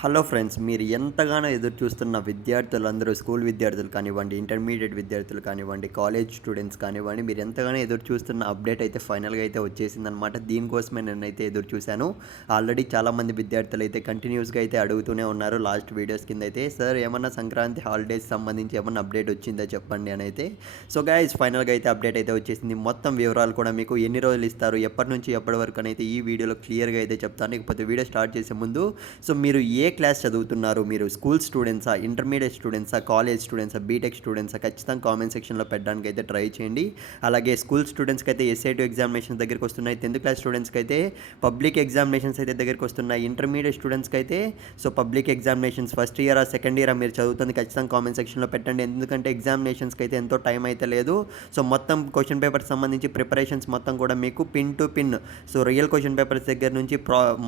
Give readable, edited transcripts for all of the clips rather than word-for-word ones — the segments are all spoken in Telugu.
హలో ఫ్రెండ్స్, మీరు ఎంతగానో ఎదురు చూస్తున్న విద్యార్థులందరూ స్కూల్ విద్యార్థులు కానివ్వండి, ఇంటర్మీడియట్ విద్యార్థులు కానివ్వండి, కాలేజ్ స్టూడెంట్స్ కానివ్వండి, మీరు ఎంతగానో ఎదురు చూస్తున్న అప్డేట్ అయితే ఫైనల్‌గా అయితే వచ్చేసిందనమాట. దీనికోసమే నేనైతే ఎదురు చూశాను. ఆల్రెడీ చాలామంది విద్యార్థులు అయితే కంటిన్యూస్‌గా అయితే అడుగుతూనే ఉన్నారు లాస్ట్ వీడియోస్ కింద అయితే. సార్ ఏమన్నా సంక్రాంతి హాలిడేస్ సంబంధించి ఏమన్నా అప్డేట్ వచ్చిందా చెప్పండి అని అయితే. సో గైస్ ఫైనల్‌గా అయితే అప్డేట్ అయితే వచ్చేసింది. మొత్తం వివరాలు కూడా మీకు ఎన్ని రోజులు ఇస్తారు, ఎప్పటి నుంచి ఎప్పటి వరకు అని అయితే ఈ వీడియోలో క్లియర్‌గా అయితే చెప్తాను. ఇకపోతే వీడియో స్టార్ట్ చేసే ముందు సో మీరు ఏ క్లాస్ చదువుతున్నారు, మీరు స్కూల్ స్టూడెంట్సా, ఇంటర్మీడియట్ స్టూడెంట్సా, కాలేజ్ స్టూడెంట్సా, బీటెక్ స్టూడెంట్సా, ఖచ్చితంగా కామెంట్ సెక్షన్లో పెట్టడానికి అయితే ట్రై చేయండి. అలాగే స్కూల్ స్టూడెంట్స్కి అయితే ఎస్ఏ2 ఎగ్జామినేషన్స్ దగ్గరికి వస్తున్నాయి. 10th క్లాస్ స్టూడెంట్స్కి అయితే పబ్లిక్ ఎగ్జామినేషన్స్ అయితే దగ్గరికి వస్తున్నాయి. ఇంటర్మీడియట్ స్టూడెంట్స్కి అయితే సో పబ్లిక్ ఎగ్జామినేషన్స్ ఫస్ట్ ఇయరా సెకండ్ ఇయరా మీరు చదువుతుంది ఖచ్చితంగా కామెంట్ సెక్షన్లో పెట్టండి. ఎందుకంటే ఎగ్జామినేషన్స్కి అయితే ఎంతో టైం అయితే లేదు. సో మొత్తం క్వశ్చన్ పేపర్స్ సంబంధించి ప్రిపరేషన్స్ మొత్తం కూడా మీకు pin to pin so real question papers దగ్గర నుంచి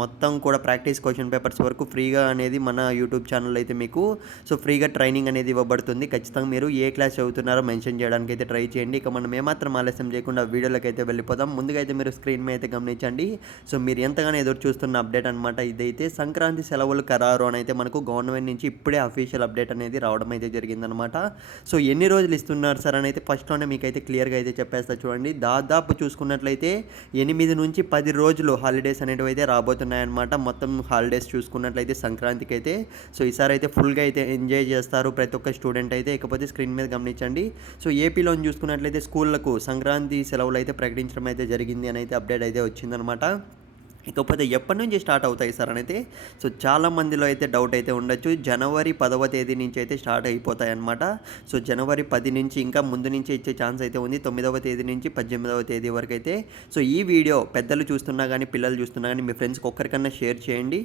మొత్తం కూడా ప్రాక్టీస్ క్వశ్చన్ పేపర్స్ వరకు ఫ్రీగా అనేది మన యూట్యూబ్ ఛానల్ అయితే మీకు సో ఫ్రీగా ట్రైనింగ్ అనేది ఇవ్వబడుతుంది. ఖచ్చితంగా మీరు ఏ క్లాస్ చదువుతున్నారో మెన్షన్ చేయడానికి అయితే ట్రై చేయండి. ఇక మనం ఏమాత్రం ఆలస్యం చేయకుండా వీడియోలోకి అయితే వెళ్ళిపోదాం. ముందుగా అయితే మీరు స్క్రీన్ మీద అయితే గమనించండి. సో మీరు ఎంతగానో ఎదురు చూస్తున్న అప్డేట్ అనమాట ఇదైతే. సంక్రాంతి సెలవులు ఖరారు అని అయితే మనకు గవర్నమెంట్ నుంచి ఇప్పుడే అఫీషియల్ అప్డేట్ అనేది రావడం అయితే జరిగిందనమాట. సో ఎన్ని రోజులు ఇస్తున్నారు సార్ అని అయితే ఫస్ట్లోనే మీకు అయితే క్లియర్గా అయితే చెప్పేస్తా చూడండి. దాదాపు చూసుకున్నట్లయితే 8 నుంచి 10 రోజులు హాలిడేస్ అనేటివి అయితే రాబోతున్నాయన్నమాట. మొత్తం హాలిడేస్ చూసుకున్నట్లయితే సంక్రాంతికి అయితే సో ఈసారి అయితే ఫుల్గా అయితే ఎంజాయ్ చేస్తారు ప్రతి ఒక్క స్టూడెంట్ అయితే. ఇకపోతే స్క్రీన్ మీద గమనించండి. సో ఏపీలోని చూసుకున్నట్లయితే స్కూళ్ళకు సంక్రాంతి సెలవులు అయితే ప్రకటించడం అయితే జరిగింది అని అయితే అప్డేట్ అయితే వచ్చిందనమాట. ఇకపోతే ఎప్పటి నుంచి స్టార్ట్ అవుతాయి సార్ అని అయితే సో చాలా మందిలో అయితే డౌట్ అయితే ఉండొచ్చు. జనవరి 10వ తేదీ నుంచి అయితే స్టార్ట్ అయిపోతాయి అనమాట. సో జనవరి 10 నుంచి ఇంకా ముందు నుంచి ఇచ్చే ఛాన్స్ అయితే ఉంది. 9వ తేదీ నుంచి 18వ తేదీ వరకు అయితే. సో ఈ వీడియో పెద్దలు చూస్తున్నా కానీ పిల్లలు చూస్తున్నా కానీ మీ ఫ్రెండ్స్కి ఒక్కరికన్నా షేర్ చేయండి.